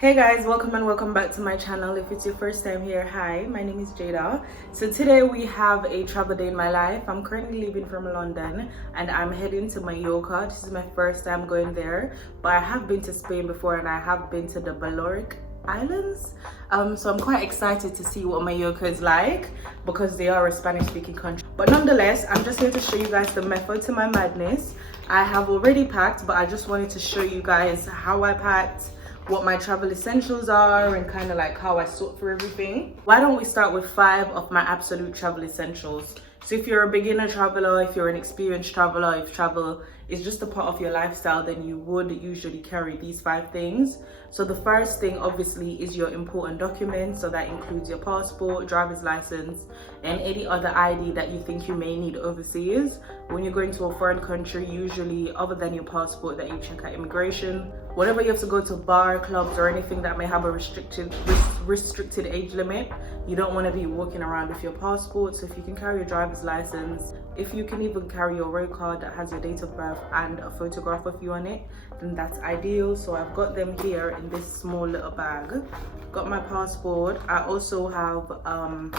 Hey guys, welcome and welcome back to my channel. If it's your first time here, hi, my name is Jada. So today we have a travel day in my life. I'm currently leaving from London and I'm heading to Mallorca. This is my first time going there, but I have been to Spain before and I have been to the Balearic Islands. So I'm quite excited to see what Mallorca is like because they are a Spanish speaking country. But nonetheless, I'm just here to show you guys the method to my madness. I have already packed, but I just wanted to show you guys how I packed, what my travel essentials are, and kind of like how I sort through everything. Why don't we start with 5 of my absolute travel essentials? So if you're a beginner traveler, if you're an experienced traveler, if travel is just a part of your lifestyle, then you would usually carry these 5 things. So the first thing obviously is your important documents. So that includes your passport, driver's license, and any other ID that you think you may need overseas. When you're going to a foreign country, usually other than your passport that you check at immigration, whenever you have to go to bar, clubs, or anything that may have a restricted age limit, you don't want to be walking around with your passport. So if you can carry your driver's license, if you can even carry your road card that has your date of birth and a photograph of you on it, then that's ideal. So I've got them here in this small little bag. Got my passport. I also have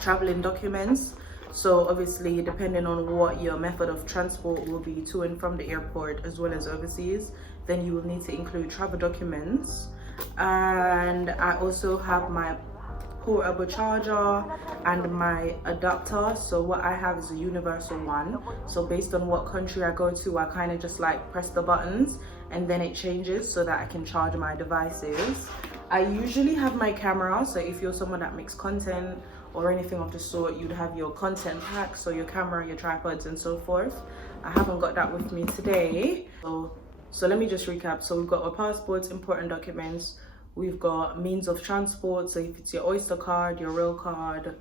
traveling documents. So obviously, depending on what your method of transport will be to and from the airport as well as overseas, then you will need to include travel documents. And I also have my portable charger and my adapter. So what I have is a universal one. So based on what country I go to, I kind of just like press the buttons and then it changes so that I can charge my devices. I usually have my camera. So if you're someone that makes content or anything of the sort, you'd have your content pack, so your camera, your tripods, and so forth. I haven't got that with me today. So let me just recap. So we've got our passports, important documents. We've got means of transport. So if it's your Oyster card, your rail card,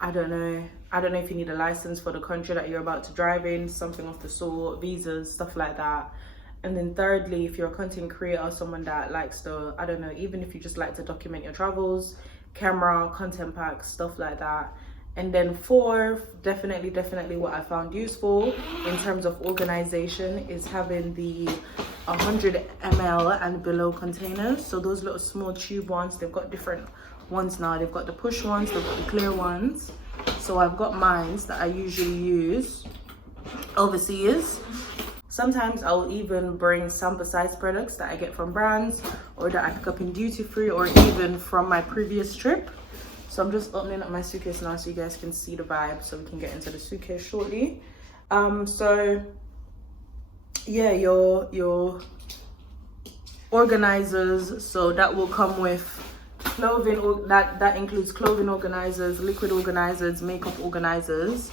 I don't know if you need a license for the country that you're about to drive in, something of the sort, visas, stuff like that. And then thirdly, if you're a content creator or someone that likes to, I don't know, even if you just like to document your travels, camera, content packs, stuff like that. And then 4, definitely what I found useful in terms of organization is having the 100 ml and below containers. So those little small tube ones, they've got different ones now. They've got the push ones, they've got the clear ones. So I've got mine that I usually use overseas. Sometimes I'll even bring sample size products that I get from brands or that I pick up in duty free or even from my previous trip. So I'm just opening up my suitcase now so you guys can see the vibe, so we can get into the suitcase shortly. So yeah, your organizers, so that will come with clothing, or that includes clothing organizers, liquid organizers, makeup organizers.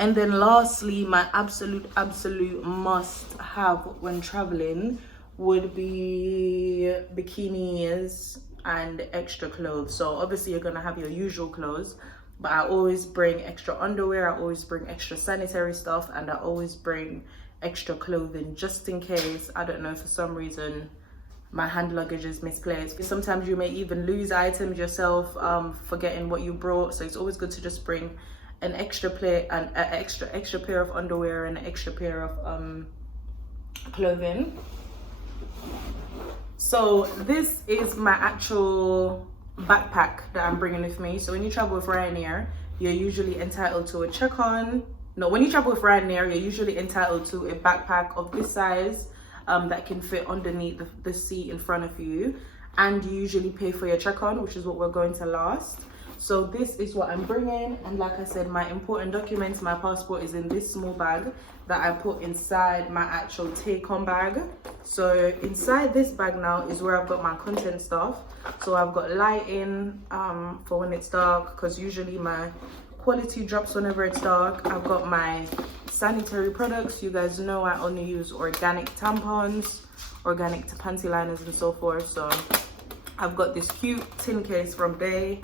And then lastly, my absolute must have when traveling would be bikinis and extra clothes. So obviously you're gonna have your usual clothes, but I always bring extra underwear, I always bring extra sanitary stuff, and I always bring extra clothing just in case, I don't know, for some reason my hand luggage is misplaced. Sometimes you may even lose items yourself, forgetting what you brought. So it's always good to just bring an extra extra pair of underwear and an extra pair of clothing. So this is my actual backpack that I'm bringing with me. So when you travel with Ryanair, you're usually entitled to a check-on. No, when you travel with Ryanair, you're usually entitled to a backpack of this size that can fit underneath the seat in front of you. And you usually pay for your check-on, which is what we're going to last. So this is what I'm bringing, and like I said, my important documents, my passport is in this small bag that I put inside my actual take-home bag. So inside this bag now is where I've got my content stuff. So I've got lighting for when it's dark, because usually my quality drops whenever it's dark. I've got my sanitary products. You guys know I only use organic tampons, organic panty liners, and so forth. So I've got this cute tin case from Day.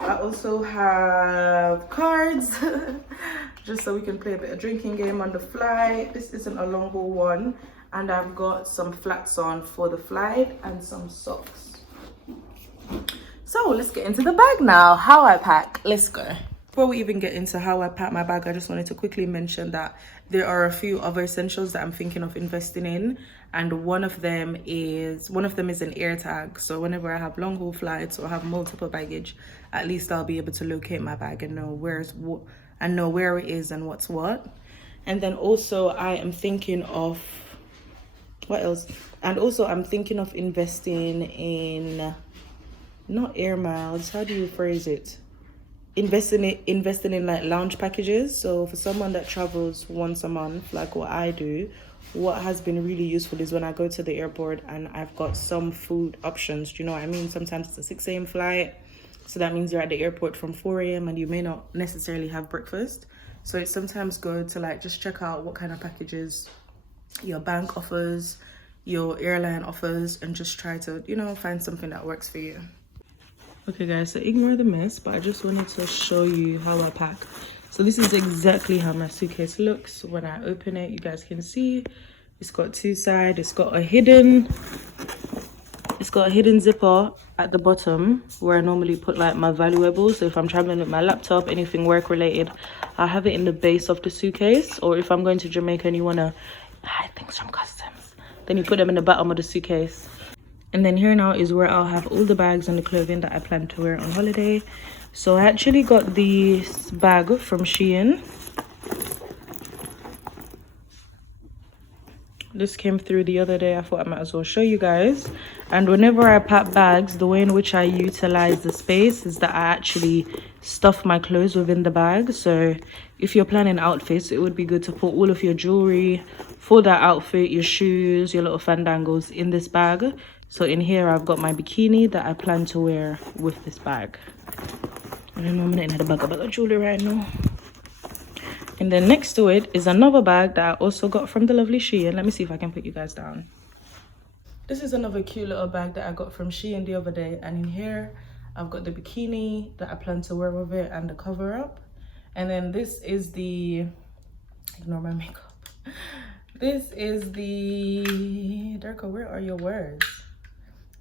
I also have cards just so we can play a bit of drinking game on the flight. This isn't a long haul one. And I've got some flats on for the flight and some socks. So let's get into the bag now. How I pack, let's go. Before we even get into how I pack my bag, I just wanted to quickly mention that there are a few other essentials that I'm thinking of investing in. and one of them is an air tag. So whenever I have long haul flights or have multiple baggage, at least I'll be able to locate my bag and know where it is and what's what. And then also I am thinking of what else? And also I'm thinking of investing in, not air miles, how do you phrase it? Investing in like lounge packages. So for someone that travels once a month, like what I do, what has been really useful is when I go to the airport and I've got some food options. Do you know what I mean? Sometimes it's a 6 a.m. flight, so that means you're at the airport from 4 a.m. and you may not necessarily have breakfast. So it's sometimes good to like just check out what kind of packages your bank offers, your airline offers, and just try to, you know, find something that works for you. Okay guys, so ignore the mess, but I just wanted to show you how I pack. So this is exactly how my suitcase looks when I open it. You guys can see it's got two sides. It's got a hidden zipper at the bottom where I normally put like my valuables. So if I'm traveling with my laptop, anything work related, I have it in the base of the suitcase. Or if I'm going to Jamaica and you want to hide things from customs, then you put them in the bottom of the suitcase. And then here now is where I'll have all the bags and the clothing that I plan to wear on holiday. So I actually got this bag from Shein. This came through the other day. I thought I might as well show you guys. And whenever I pack bags, the way in which I utilize the space is that I actually stuff my clothes within the bag. So if you're planning outfits, it would be good to put all of your jewelry for that outfit, your shoes, your little fandangles in this bag. So in here I've got my bikini that I plan to wear with this bag. I don't know, I'm in the bag of jewelry right now. And then next to it is another bag that I also got from the lovely Shein. Let me see if I can put you guys down. This is another cute little bag that I got from Shein the other day. And in here I've got the bikini that I plan to wear with it and the cover up. And then this is the, ignore my makeup. This is the, Derka, where are your words?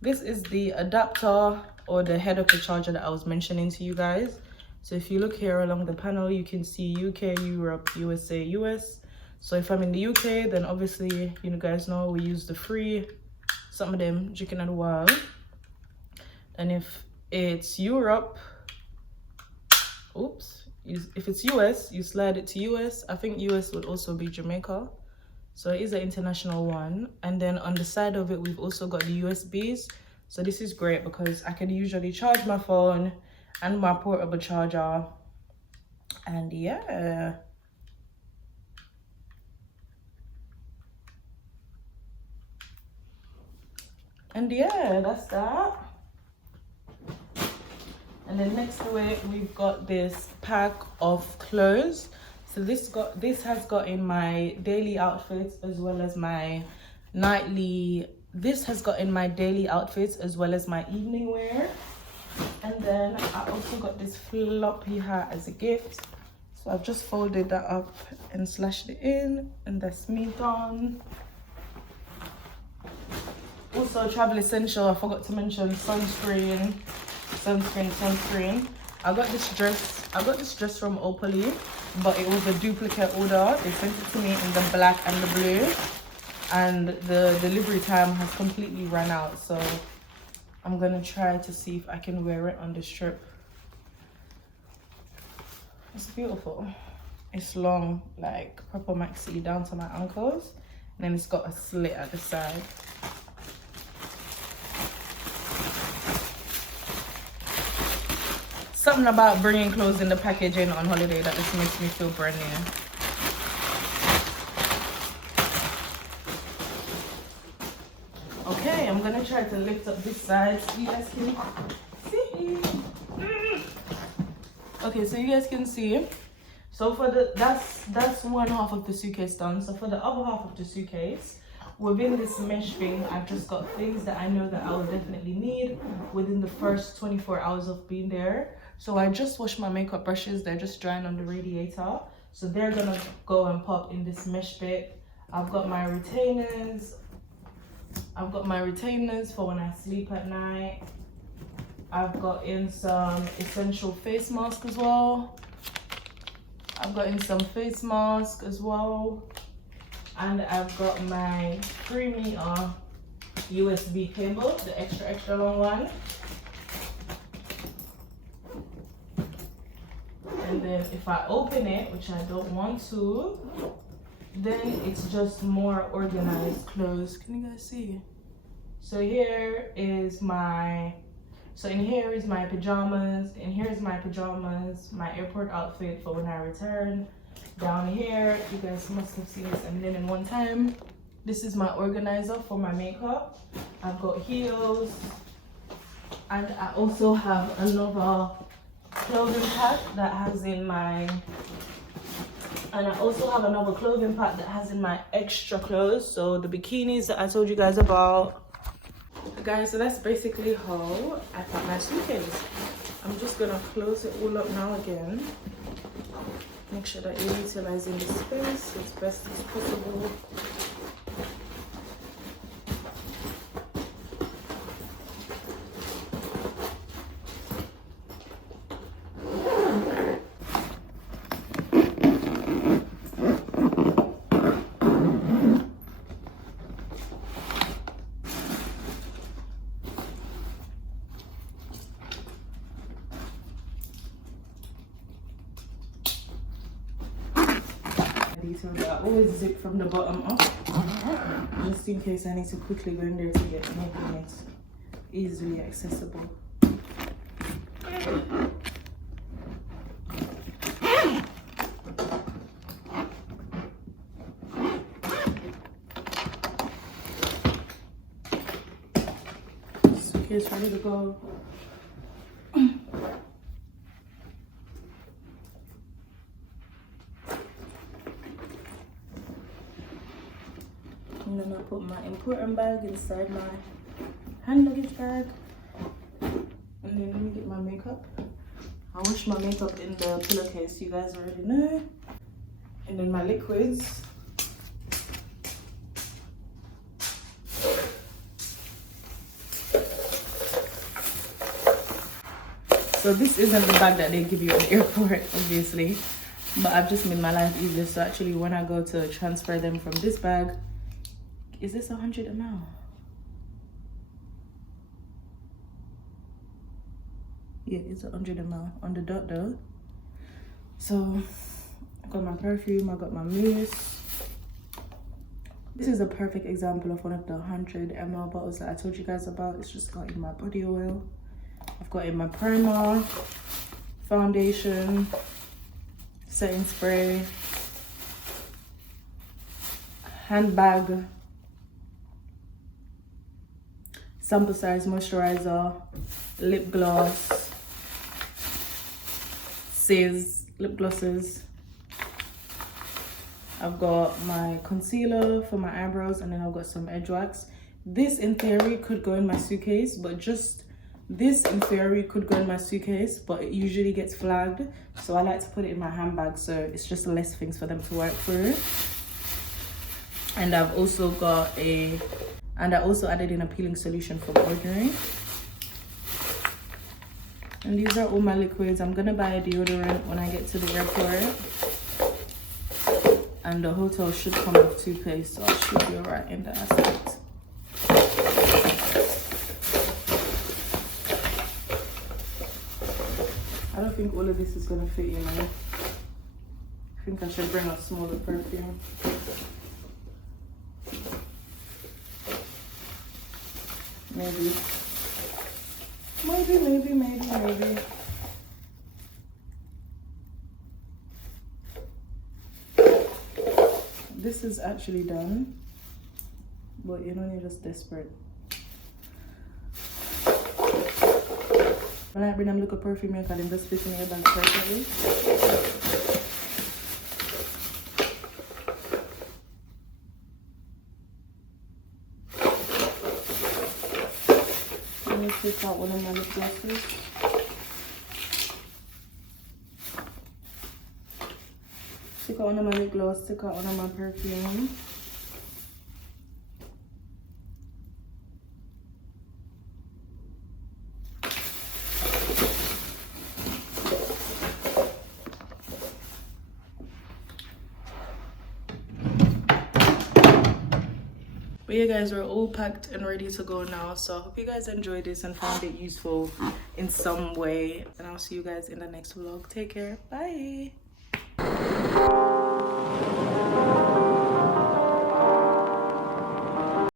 This is the adapter or the head of the charger that I was mentioning to you guys. So if you look here along the panel, you can see UK, Europe, USA, US. So if I'm in the UK, then obviously, you guys know we use the free, some of them chicken and wild. And if it's Europe, if it's US, you slide it to US. I think US would also be Jamaica. So it is an international one. And then on the side of it, we've also got the USBs. So this is great because I can usually charge my phone and my portable charger. And yeah. And yeah, that's that. And then next to it, we've got this pack of clothes. So this has got in my daily outfits as well as my nightly. This has got in my daily outfits as well as my evening wear. And then I also got this floppy hat as a gift. So I've just folded that up and slashed it in, and that's me done. Also travel essential, I forgot to mention sunscreen. I got this dress from Opally, but it was a duplicate order. They sent it to me in the black and the blue, and the delivery time has completely run out. So I'm gonna try to see if I can wear it on this trip. It's beautiful. It's long, like proper maxi down to my ankles, and then it's got a slit at the side. Something about bringing clothes in the packaging on holiday that just makes me feel brand new. Okay, I'm gonna try to lift up this side so you guys can see. Okay, so you guys can see. So for that's one half of the suitcase done. So for the other half of the suitcase, within this mesh thing, I've just got things that I know that I will definitely need within the first 24 hours of being there. So I just washed my makeup brushes. They're just drying on the radiator. So they're gonna go and pop in this mesh bit. I've got my retainers. For when I sleep at night. I've got in some essential face mask as well. And I've got my 3-meter USB cable, the extra long one. And then if I open it, which I don't want to, then it's just more organized clothes. Can you guys see? So here is my, in here is my pajamas, and here's my pajamas, my airport outfit for when I return. Down here, you guys must have seen this in linen one time. This is my organizer for my makeup. I've got heels, and I also have another clothing pack that has in my, extra clothes. So the bikinis that I told you guys about. Guys, so that's basically how I pack my suitcase. I'm just gonna close it all up now again. Make sure that you're utilizing the space as best as possible. Details I always zip from the bottom up, just in case I need to quickly go in there to get making it easily accessible. Suitcase ready to go. And then I put my important bag inside my hand luggage bag. And then let me get my makeup. I wash my makeup in the pillowcase, you guys already know. And then my liquids. So this isn't the bag that they give you at the airport, obviously. But I've just made my life easier. So actually when I go to transfer them from this bag, is this 100 ml? Yeah, it's 100 ml on the dot though. So I got my perfume, I got my mousse. This is a perfect example of one of the 100 ml bottles that I told you guys about. It's just got in my body oil. I've got in my primer, foundation, setting spray, handbag, sample size moisturizer, lip gloss, lip glosses. I've got my concealer for my eyebrows, and then I've got some edge wax. This in theory could go in my suitcase, but this in theory could go in my suitcase, but it usually gets flagged. So I like to put it in my handbag, so it's just less things for them to work through. And I've also got I also added in a peeling solution from Ordinary. And these are all my liquids. I'm gonna buy a deodorant when I get to the airport. And the hotel should come with toothpaste, so I should be alright in that aspect. I don't think all of this is gonna fit you, man. I think I should bring a smaller perfume. Maybe. This is actually done, but you know, you're just desperate. When I bring them look a perfume, I can just fit in your bag perfectly. Let me take out one of my lip glosses. Take out one of my lip gloss, take out one of my perfume. But yeah guys, we're all packed and ready to go now, so I hope you guys enjoyed this and found it useful in some way, and I'll see you guys in the next vlog. Take care, bye.